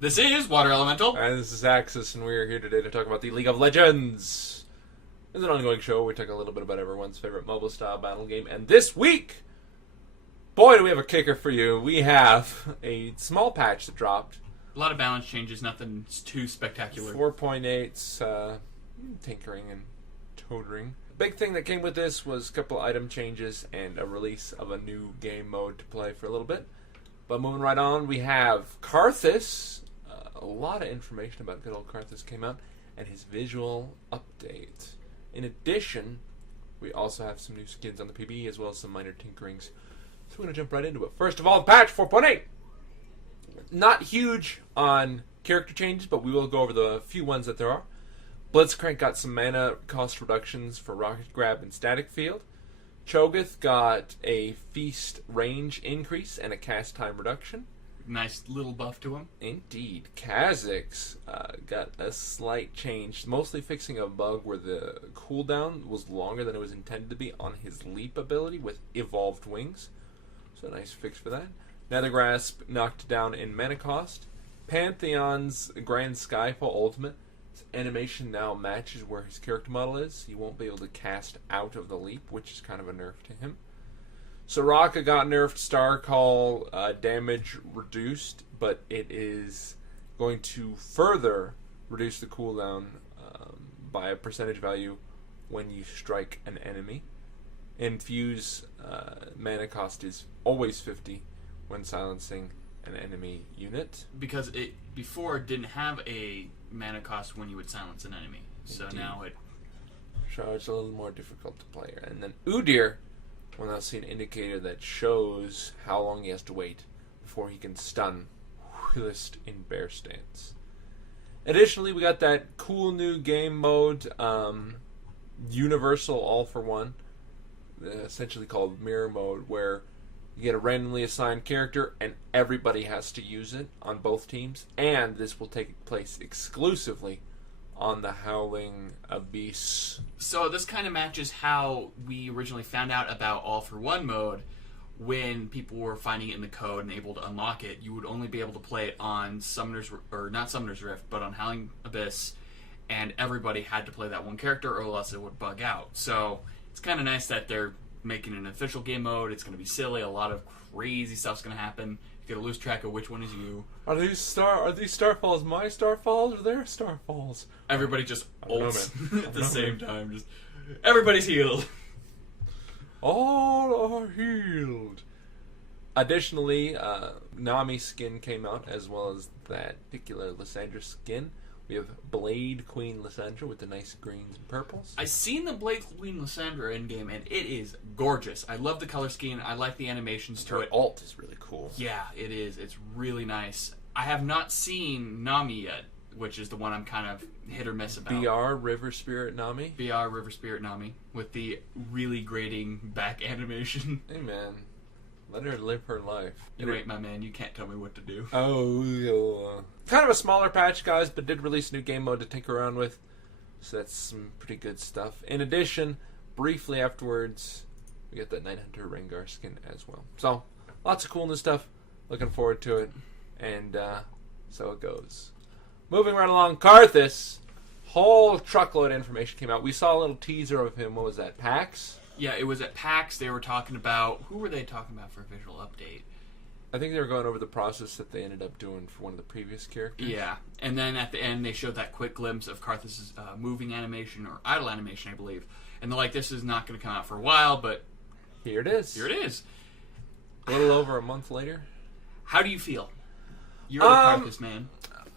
This is Water Elemental. And this is Axis, and we are here today to talk about the League of Legends. It's an ongoing show where we talk a little bit about everyone's favorite mobile-style battle game. And this week, boy, do we have a kicker for you. We have a small patch that dropped. A lot of balance changes, nothing too spectacular. 4.8's tinkering and totering. The big thing that came with this was a couple item changes and a release of a new game mode to play for a little bit. But moving right on, we have Karthus. A lot of information about good old Karthus came out, and his visual update. In addition, we also have some new skins on the PB, as well as some minor tinkerings. So we're going to jump right into it. First of all, patch 4.8. Not huge on character changes, but we will go over the few ones that there are. Blitzcrank got some mana cost reductions for Rocket Grab and Static Field. Cho'Gath got a Feast range increase and a cast time reduction. Nice little buff to him. Indeed. Kha'Zix got a slight change, mostly fixing a bug where the cooldown was longer than it was intended to be on his leap ability with evolved wings. So a nice fix for that. Nethergrasp knocked down in mana cost. Pantheon's Grand Skyfall Ultimate. His animation now matches where his character model is. He won't be able to cast out of the leap, which is kind of a nerf to him. Soraka got nerfed, Star Call damage reduced, but it is going to further reduce the cooldown by a percentage value when you strike an enemy. Infuse mana cost is always 50 when silencing an enemy unit. Because it before didn't have a mana cost when you would silence an enemy. So Indeed. now it... So it's a little more difficult to play. And then Udyr will now see an indicator that shows how long he has to wait before he can stun Whilst in Bear Stance. Additionally, we got that cool new game mode, Universal All for One, essentially called Mirror Mode, where you get a randomly assigned character and everybody has to use it on both teams, and this will take place exclusively on the Howling Abyss. So this kind of matches how we originally found out about All for One mode. When people were finding it in the code and able to unlock it, you would only be able to play it on Summoner's, or not Summoner's Rift, but on Howling Abyss, and everybody had to play that one character or else it would bug out. So it's kind of nice that they're making an official game mode. It's going to be silly. A lot of crazy stuff's going to happen. You're going to lose track of which one is you. Are these Starfalls my Starfalls or their Starfalls? Everybody just ults man. at the same time. Just everybody's healed. All are healed. Additionally, Nami skin came out, as well as that particular Lysandra skin. We have Blade Queen Lysandra with the nice greens and purples. I've seen the Blade Queen Lysandra in-game, and it is gorgeous. I love the color scheme. I like the animations to Her it. alt is really cool. Yeah, it is. It's really nice. I have not seen Nami yet, which is the one I'm kind of hit or miss about. BR River Spirit Nami. BR River Spirit Nami with the really grating back animation. Hey man, let her live her life. You ain't my man. You can't tell me what to do. Oh, kind of a smaller patch, guys, but did release a new game mode to tinker around with. So that's some pretty good stuff. In addition, briefly afterwards, we get that Night Hunter Rengar skin as well. So, lots of cool new stuff. Looking forward to it. And so it goes. Moving right along, Karthus. Whole truckload of information came out. We saw a little teaser of him. What was that, PAX? Yeah, it was at PAX. They were talking about... Who were they talking about for a visual update? I think they were going over the process that they ended up doing for one of the previous characters. Yeah, and then at the end they showed that quick glimpse of Karthus' moving animation, or idle animation, I believe. And they're like, this is not going to come out for a while, but... Here it is. Here it is. A little over a month later. How do you feel? You're the Karthus man.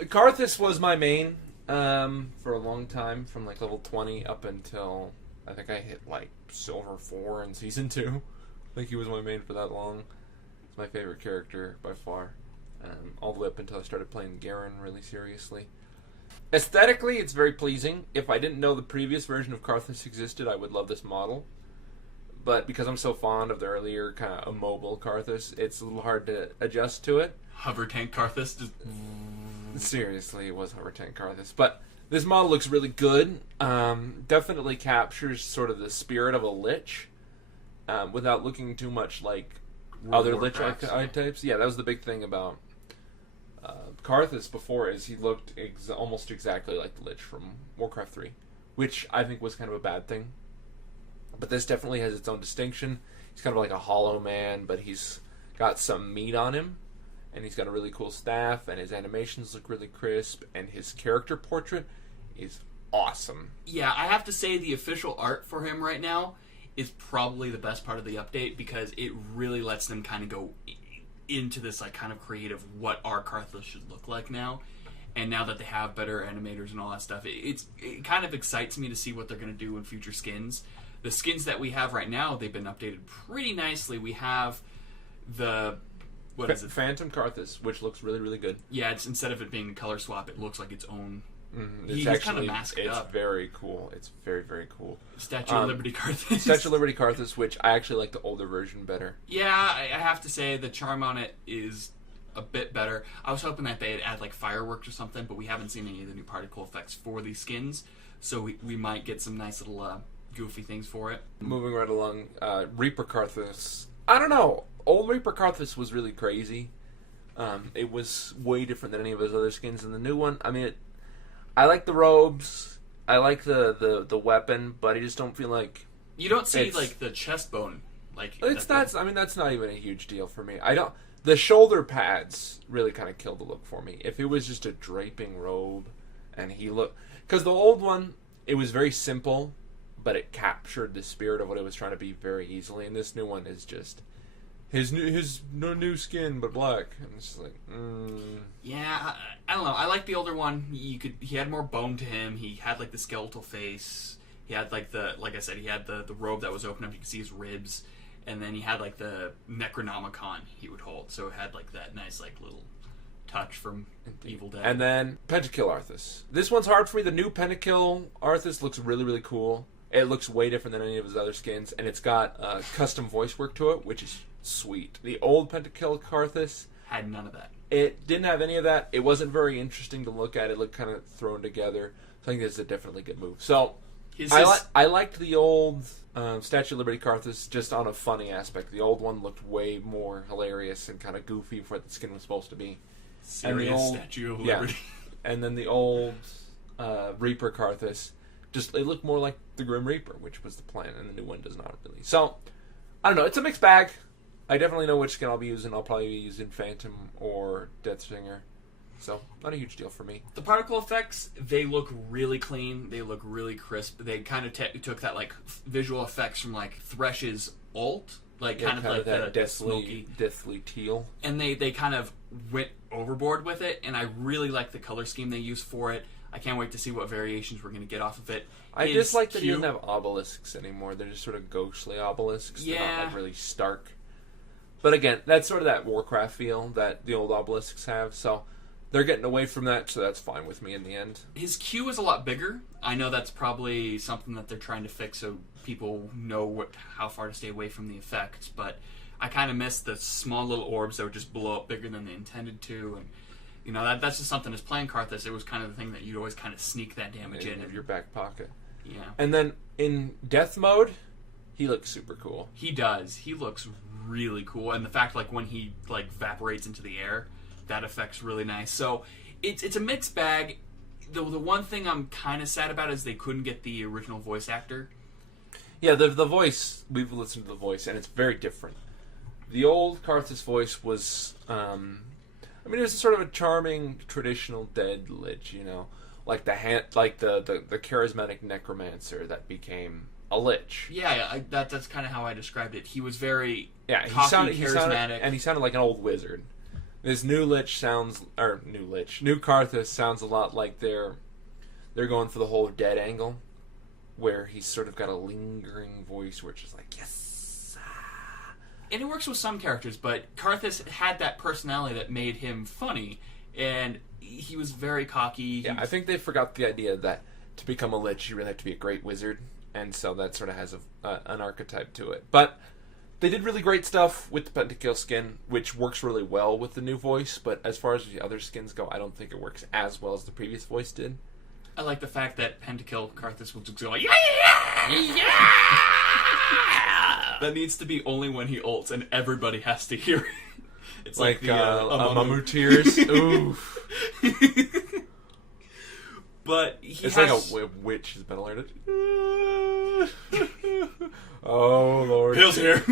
Karthus was my main for a long time, from like level 20 up until I think I hit like Silver 4 in Season 2. I think he was my main for that long. It's my favorite character by far. All the way up until I started playing Garen really seriously. Aesthetically, it's very pleasing. If I didn't know the previous version of Karthus existed, I would love this model. But because I'm so fond of the earlier kind of immobile Karthus, it's a little hard to adjust to it. Hover tank Karthus. Just... Seriously, it was Hover Tank Karthus. But this model looks really good. Definitely captures sort of the spirit of a Lich without looking too much like other Lich archetypes. Yeah, that was the big thing about Karthus before is he looked almost exactly like the Lich from Warcraft 3, which I think was kind of a bad thing. But this definitely has its own distinction. He's kind of like a hollow man, but he's got some meat on him, and he's got a really cool staff, and his animations look really crisp, and his character portrait is awesome. Yeah, I have to say the official art for him right now is probably the best part of the update, because it really lets them kind of go into this like kind of creative what our Karthus should look like now. And now that they have better animators and all that stuff, it kind of excites me to see what they're going to do in future skins. The skins that we have right now, they've been updated pretty nicely. We have the... What is it? Phantom Karthus, which looks really, really good. Yeah, it's instead of it being a color swap, it looks like its own... He's actually, kind of masked it's up. Very cool. It's very, very cool. Statue of Liberty Karthus. Statue of Liberty Karthus, which I actually like the older version better. Yeah, I have to say the charm on it is a bit better. I was hoping that they'd add like fireworks or something, but we haven't seen any of the new particle effects for these skins, so we might get some nice little goofy things for it. Moving right along, Reaper Karthus. I don't know. Old Reaper Karthus was really crazy. It was way different than any of his other skins. In the new one, I mean, I like the robes. I like the weapon, but I just don't feel like you don't see like the chest bone. Like it's not. I mean, that's not even a huge deal for me. I don't. The shoulder pads really kind of killed the look for me. If it was just a draping robe, and he looked, because the old one, it was very simple, but it captured the spirit of what it was trying to be very easily. And this new one is just his new skin but black, and it's just like, yeah, I don't know. I like the older one. He had more bone to him. He had like the skeletal face. He had like like I said, he had the robe that was open up. You could see his ribs, and then he had like the Necronomicon he would hold. So it had like that nice like little touch from Evil Dead. And then Pentakill Arthas. This one's hard for me. The new Pentakill Arthas looks really, really cool. It looks way different than any of his other skins, and it's got custom voice work to it, which is sweet. The old Pentakill Karthus had none of that. It didn't have any of that. It wasn't very interesting to look at. It looked kind of thrown together. I think it's a definitely good move. So I liked the old Statue of Liberty Karthus just on a funny aspect. The old one looked way more hilarious and kind of goofy for what the skin was supposed to be. Serious and the old Statue of Liberty. Yeah. And then the old Reaper Karthus, it looked more like the Grim Reaper, which was the plan, and the new one does not really. So, I don't know. It's a mixed bag. I definitely know which skin I'll be using. I'll probably be using Phantom or Deathsinger. So, not a huge deal for me. The particle effects, they look really clean. They look really crisp. They kind of took that like visual effects from like Thresh's ult, like kind of like that the smoky, deathly teal. And they kind of went overboard with it, and I really like the color scheme they used for it. I can't wait to see what variations we're going to get off of it. I dislike that he doesn't have obelisks anymore. They're just sort of ghostly obelisks. Yeah. They're not like really stark. But again, that's sort of that Warcraft feel that the old obelisks have. So they're getting away from that, so that's fine with me in the end. His Q is a lot bigger. I know that's probably something that they're trying to fix so people know how far to stay away from the effects. But I kind of miss the small little orbs that would just blow up bigger than they intended to. And you know, that's just something as playing Karthus, it was kind of the thing that you'd always kind of sneak that damage in your back pocket. Yeah. And then in death mode, he looks super cool. He does. He looks really cool. And the fact like when he like evaporates into the air, that effect's really nice. So it's a mixed bag. The one thing I'm kind of sad about is they couldn't get the original voice actor. Yeah, the voice, we've listened to the voice, and it's very different. The old Karthus voice was, it was sort of a charming, traditional dead lich, you know, like the charismatic necromancer that became a lich. Yeah, that's kind of how I described it. He was very charismatic, he sounded like an old wizard. This new Karthus sounds a lot like they're going for the whole dead angle, where he's sort of got a lingering voice, where it's just like yes. And it works with some characters, but Karthus had that personality that made him funny, and he was very cocky. Yeah, I think they forgot the idea that to become a lich, you really have to be a great wizard, and so that sort of has an archetype to it. But they did really great stuff with the Pentakill skin, which works really well with the new voice, but as far as the other skins go, I don't think it works as well as the previous voice did. I like the fact that Pentakill Karthus will just go like, that needs to be only when he ults, and everybody has to hear it. It's like the Amamu tears. Oof. But he it's has... like a witch has been alerted. Oh, Lord. Pills here.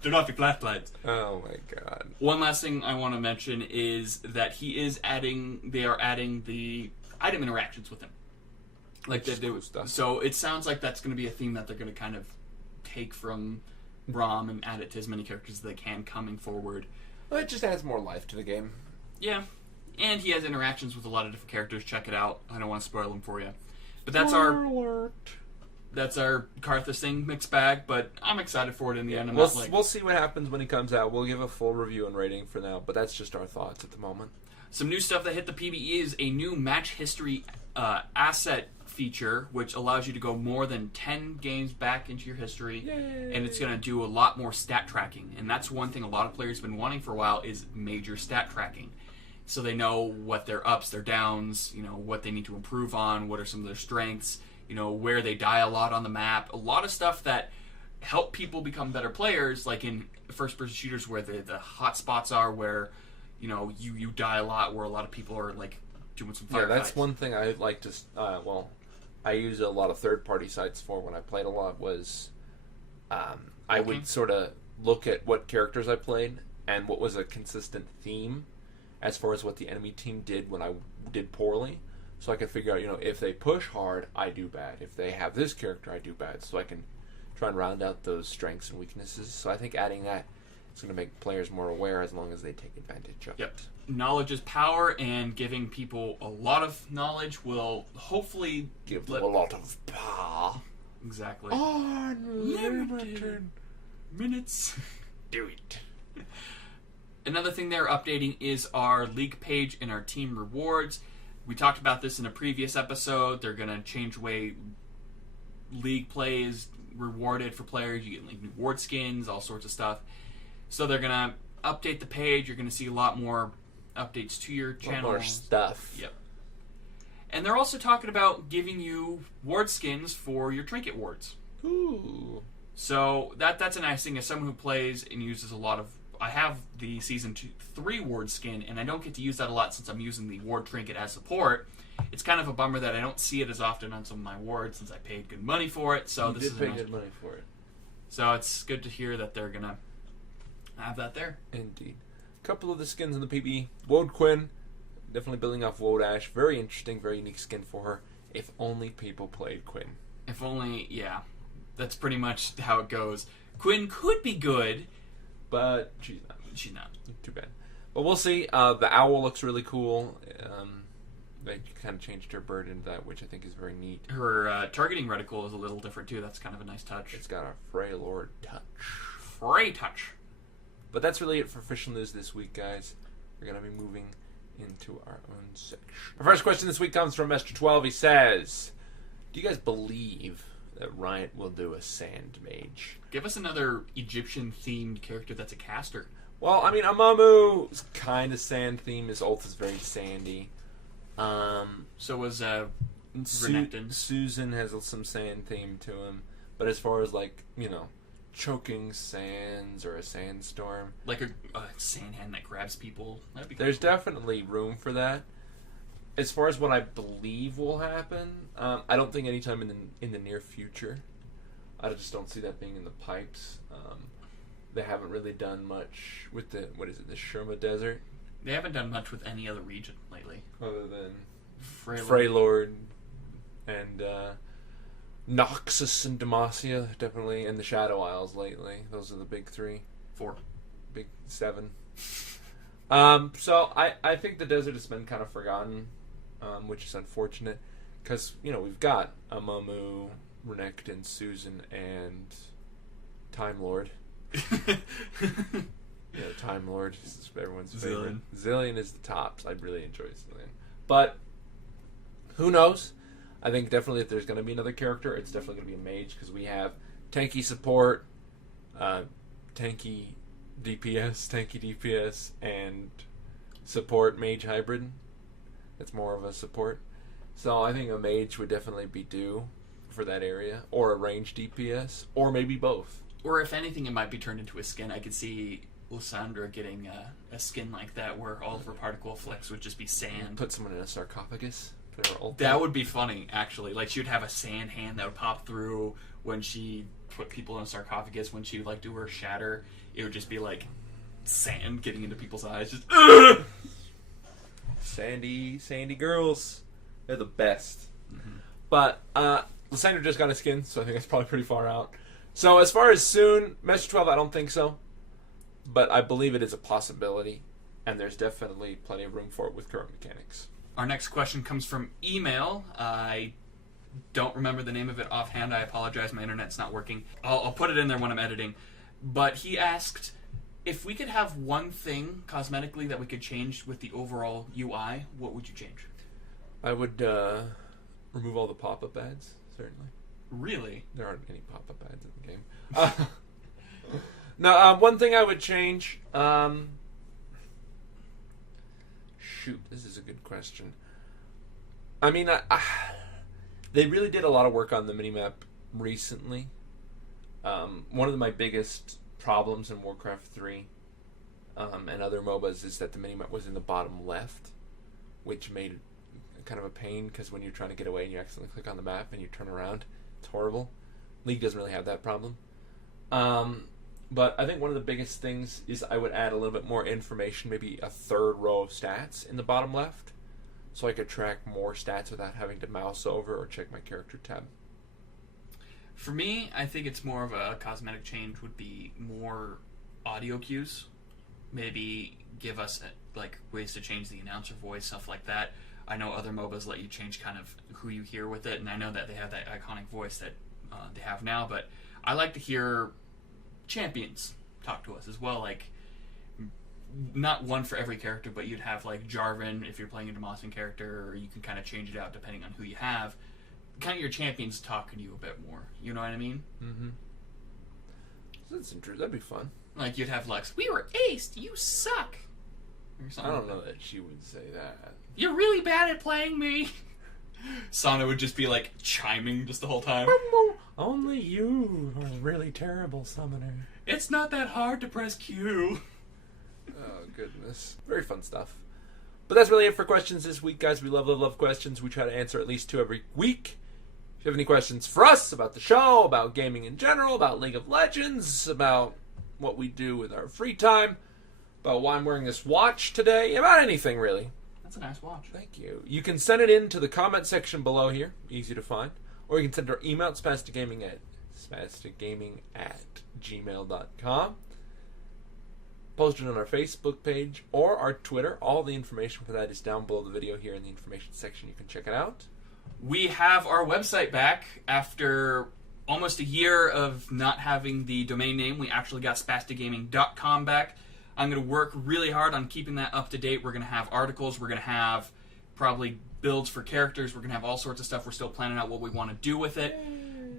They're not the flashlights. Oh, my God. One last thing I want to mention is that they are adding the item interactions with him. Like they do stuff. So it sounds like that's going to be a theme that they're going to kind of take from ROM and add it to as many characters as they can coming forward. Well, it just adds more life to the game. Yeah. And he has interactions with a lot of different characters. Check it out. I don't want to spoil them for you. But that's our Karthus thing mixed bag, but I'm excited for it in the end. We'll see what happens when he comes out. We'll give a full review and rating for now, but that's just our thoughts at the moment. Some new stuff that hit the PBE is a new match history asset feature, which allows you to go more than 10 games back into your history. Yay. And it's going to do a lot more stat tracking. And that's one thing a lot of players have been wanting for a while is major stat tracking. So they know what their ups, their downs, what they need to improve on, what are some of their strengths, where they die a lot on the map. A lot of stuff that help people become better players, like in first-person shooters where the hot spots are, where you die a lot, where a lot of people are like doing some firefights. Yeah, that's one thing I like to. I use a lot of third-party sites for when I played a lot. Was I would sort of look at what characters I played and what was a consistent theme as far as what the enemy team did when I did poorly. So I could figure out, if they push hard, I do bad. If they have this character, I do bad. So I can try and round out those strengths and weaknesses. So I think adding that is going to make players more aware as long as they take advantage of it. Knowledge is power, and giving people a lot of knowledge will hopefully give them a lot of power. Exactly. Unlimited minutes. Do it. Another thing they're updating is our league page and our team rewards. We talked about this in a previous episode. They're going to change the way league play is rewarded for players. You get like new Woad skins, all sorts of stuff. So they're going to update the page. You're going to see a lot more updates to your channel. More stuff. Yep. And they're also talking about giving you Woad skins for your trinket wards. Ooh. So that's a nice thing. As someone who plays and uses a lot of... I have the Season 3 Woad skin, and I don't get to use that a lot since I'm using the Woad trinket as support. It's kind of a bummer that I don't see it as often on some of my wards since I paid good money for it. So you did pay good money for it. So it's good to hear that they're going to have that there. Indeed. A couple of the skins in the PB. Woad Quinn, definitely building off Woad Ash. Very interesting, very unique skin for her. If only people played Quinn. If only, yeah. That's pretty much how it goes. Quinn could be good, but she's not. She's not. Too bad. But we'll see. The owl looks really cool. They kind of changed her bird into that, which I think is very neat. Her targeting reticle is a little different, too. That's kind of a nice touch. It's got a Frey Lord touch. Frey touch. But that's really it for official news this week, guys. We're going to be moving into our own section. Our first question this week comes from Mr. 12. He says, do you guys believe that Riot will do a sand mage? Give us another Egyptian-themed character that's a caster. Well, I mean, Amamu's kind of sand-themed. His ult is very sandy. So was Renekton. Susan has some sand theme to him. But as far as, like, choking sands or a sandstorm. Like a sand hand that grabs people. That'd be There's cool. definitely room for that. As far as what I believe will happen, I don't think anytime in the near future. I just don't see that being in the pipes. They haven't really done much with the Shurma Desert. They haven't done much with any other region lately. Other than Freylord and Noxus and Demacia, definitely, and the Shadow Isles lately. Those are the big 3. 4. Big 7. So I think the desert has been kind of forgotten, which is unfortunate, because, we've got Amamu, Renekton, Susan, and Time Lord. Time Lord is everyone's favorite. Zillion is the tops. I really enjoy Zillion. But, who knows? I think definitely if there's going to be another character, it's definitely going to be a mage, because we have tanky support, tanky DPS, and support mage hybrid. It's more of a support. So I think a mage would definitely be due for that area, or a ranged DPS, or maybe both. Or if anything, it might be turned into a skin. I could see Lysandra getting a skin like that where all of her particle effects would just be sand. Put someone in a sarcophagus. That would be funny, actually. Like, she would have a sand hand that would pop through when she put people in a sarcophagus. When she would, like, do her shatter, it would just be, like, sand getting into people's eyes. Just, ugh! Sandy girls. They're the best. Mm-hmm. But, Lysandra just got a skin, so I think that's probably pretty far out. So, as far as soon, Master 12, I don't think so. But I believe it is a possibility. And there's definitely plenty of room for it with current mechanics. Our next question comes from email. I don't remember the name of it offhand. I apologize. My internet's not working. I'll put it in there when I'm editing. But he asked if we could have one thing cosmetically that we could change with the overall UI, what would you change? I would remove all the pop-up ads, certainly. Really? There aren't any pop-up ads in the game. No, one thing I would change... Shoot, this is a good question. I mean, they really did a lot of work on the minimap recently. One of my biggest problems in Warcraft 3 and other MOBAs is that the minimap was in the bottom left, which made it kind of a pain because when you're trying to get away and you accidentally click on the map and you turn around, it's horrible. League doesn't really have that problem. But I think one of the biggest things is I would add a little bit more information, maybe a third row of stats in the bottom left, so I could track more stats without having to mouse over or check my character tab. For me, I think it's more of a cosmetic change would be more audio cues. Maybe give us like ways to change the announcer voice, stuff like that. I know other MOBAs let you change kind of who you hear with it, and I know that they have that iconic voice that they have now, but I like to hear champions talk to us as well, like not one for every character, but you'd have like Jarvan if you're playing a Demacian character, or you can kind of change it out depending on who you have. Kind of your champions talking to you a bit more, you know what I mean? Mm-hmm. That's interesting. That'd be fun. Like you'd have Lux, we were aced, you suck, or something. I don't know that she would say that. You're really bad at playing me. Sana would just be like chiming just the whole time. Only you are a really terrible summoner. It's not that hard to press Q. Oh, goodness. Very fun stuff. But that's really it for questions this week, guys. We love questions. We try to answer at least 2 every week. If you have any questions for us about the show, about gaming in general, about League of Legends, about what we do with our free time, about why I'm wearing this watch today, about anything, really. That's a nice watch. Thank you. You can send it in to the comment section below here. Easy to find. Or you can send our email at spasticgaming@gmail.com. Post it on our Facebook page or our Twitter. All the information for that is down below the video here in the information section. You can check it out. We have our website back after almost a year of not having the domain name. We actually got spasticgaming.com back. I'm going to work really hard on keeping that up to date. We're going to have articles. We're going to have probably builds for characters. We're going to have all sorts of stuff. We're still planning out what we want to do with it.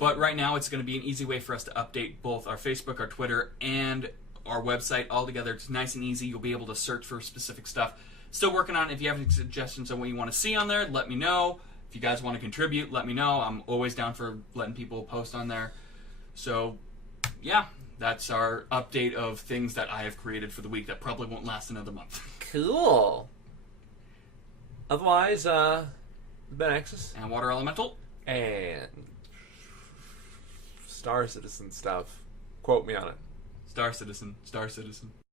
But right now it's going to be an easy way for us to update both our Facebook, our Twitter, and our website all together. It's nice and easy. You'll be able to search for specific stuff. Still working on it. If you have any suggestions on what you want to see on there, let me know. If you guys want to contribute, let me know. I'm always down for letting people post on there. So, yeah, that's our update of things that I have created for the week that probably won't last another month. Cool. Otherwise, Ben Axis. And Water Elemental. And Star Citizen stuff. Quote me on it. Star Citizen. Star Citizen.